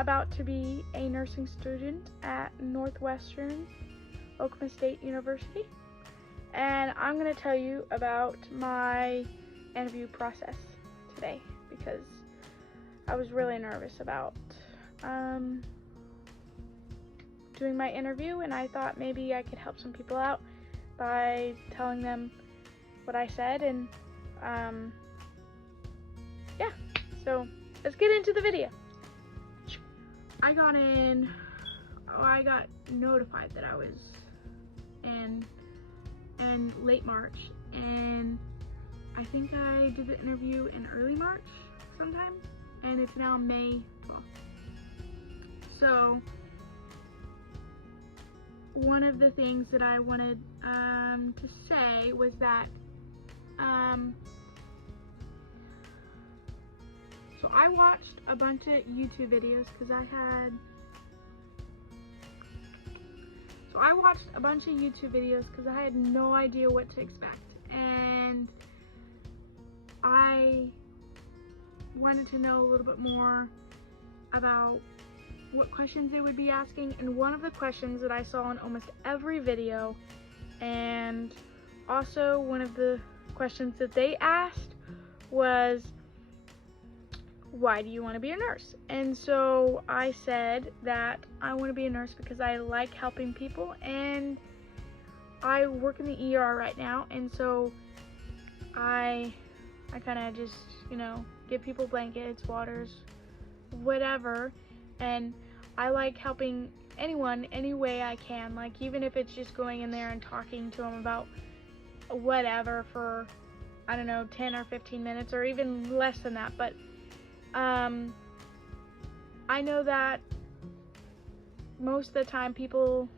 about to be a nursing student at Northwestern Oklahoma State University, and I'm going to tell you about my interview process today because I was really nervous about doing my interview, and I thought maybe I could help some people out by telling them what I said, and yeah, so let's get into the video. I got notified that I was in late March, and I think I did the interview in early March sometime, and it's now May 12th. So one of the things that I wanted to say was that so I watched a bunch of YouTube videos because I had no idea what to expect, and I wanted to know a little bit more about what questions they would be asking. And one of the questions that I saw in almost every video, and also one of the questions that they asked, was, why do you want to be a nurse? And so I said that I want to be a nurse because I like helping people, and I work in the ER right now, and so I kind of just, give people blankets, waters, whatever, and I like helping anyone any way I can, like even if it's just going in there and talking to them about whatever for, I don't know, 10 or 15 minutes or even less than that. But I know that most of the time people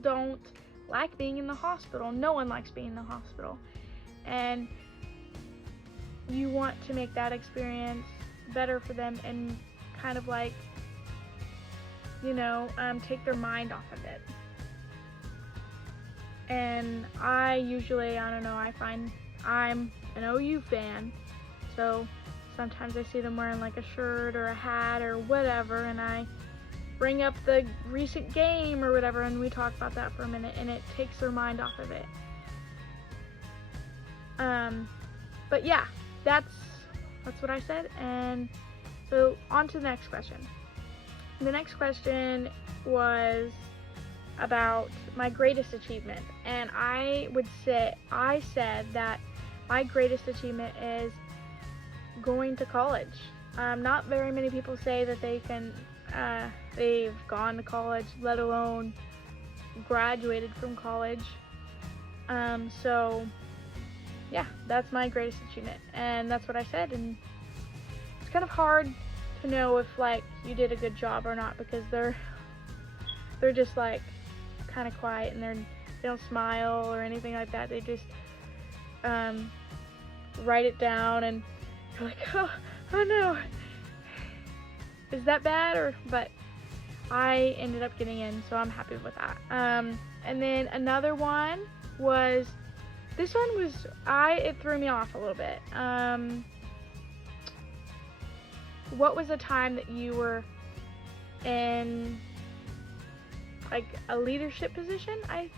don't like being in the hospital. No one likes being in the hospital, and you want to make that experience better for them and kind of like, take their mind off of it. And I find I'm an OU fan, so sometimes I see them wearing like a shirt or a hat or whatever, and I bring up the recent game or whatever, and we talk about that for a minute, and it takes their mind off of it. But yeah, that's what I said. And so on to the next question. The next question was about my greatest achievement, and I said that my greatest achievement is going to college. Not very many people say that they've gone to college, let alone graduated from college. So yeah, that's my greatest achievement, and that's what I said. And it's kind of hard to know if like you did a good job or not, because they're just like kind of quiet, and they don't smile or anything like that. They just write it down, and you're like, oh no, is that bad? But I ended up getting in, so I'm happy with that. And then another one was, this one was, it threw me off a little bit. What was the time that you were in like a leadership position, I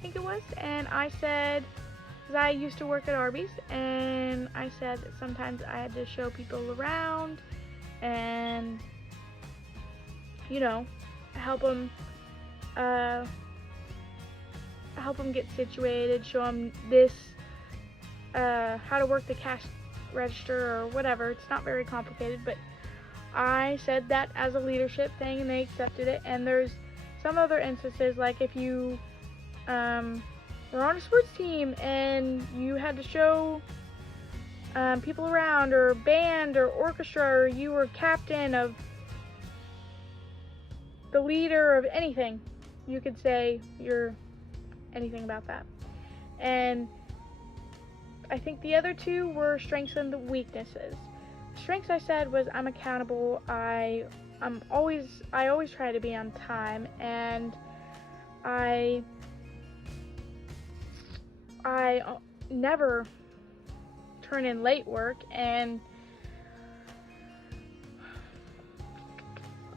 think it was? And I said, because I used to work at Arby's, and I said that sometimes I had to show people around and help them get situated, show them this, how to work the cash register or whatever. It's not very complicated, but I said that as a leadership thing, and they accepted it. And there's some other instances, like if you were on a sports team and you had to show people around, or band or orchestra, or you were captain of the leader of anything, you could say you're anything about that. And I think the other two were strengths and the weaknesses. Strengths, I said, was I'm accountable. I always try to be on time, and I never turn in late work, and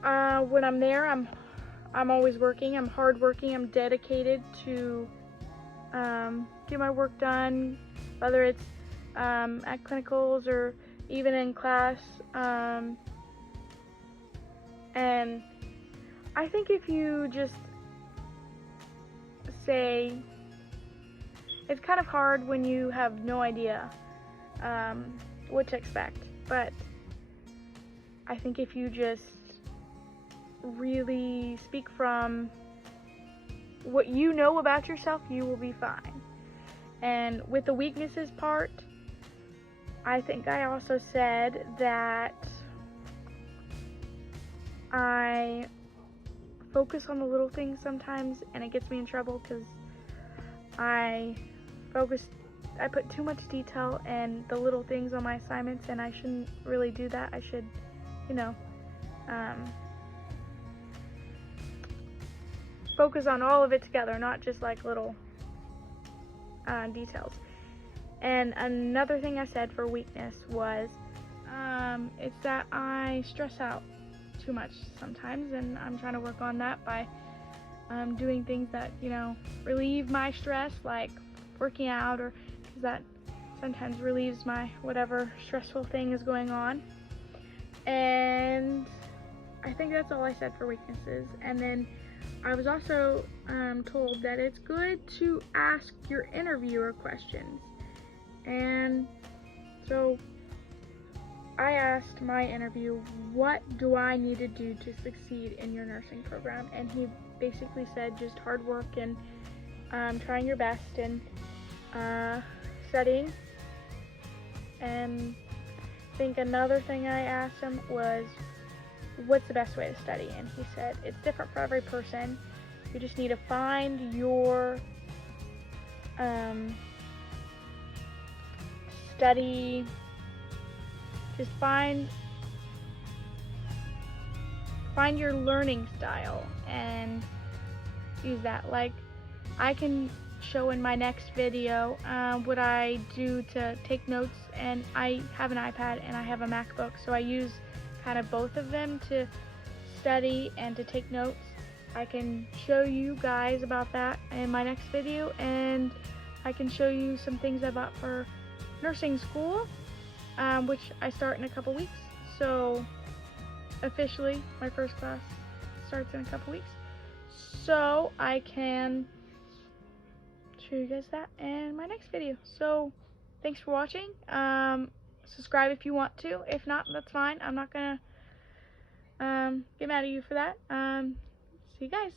when I'm there, I'm always working. I'm hardworking. I'm dedicated to get my work done, whether it's at clinicals or even in class. And I think if you just say, it's kind of hard when you have no idea what to expect, but I think if you just really speak from what you know about yourself, you will be fine. And with the weaknesses part, I think I also said that I focus on the little things sometimes, and it gets me in trouble because I put too much detail in the little things on my assignments, and I shouldn't really do that. I should, focus on all of it together, not just like little details. And another thing I said for weakness was it's that I stress out too much sometimes, and I'm trying to work on that by doing things that relieve my stress, like working out, or because that sometimes relieves my whatever stressful thing is going on. And I think that's all I said for weaknesses. And then I was also told that it's good to ask your interviewer questions. And so I asked my interview, what do I need to do to succeed in your nursing program? And he basically said just hard work and trying your best and studying. And I think another thing I asked him was, what's the best way to study? And he said it's different for every person. You just need to find your study, just find your learning style and use that. Like, I can show in my next video what I do to take notes, and I have an iPad and I have a MacBook, so I use kind of both of them to study and to take notes. I can show you guys about that in my next video, and I can show you some things I bought for nursing school, which I start in a couple weeks. So officially my first class starts in a couple weeks, so I can show you guys that in my next video. So thanks for watching. Subscribe if you want to. If not, that's fine. I'm not gonna get mad at you for that. See you guys.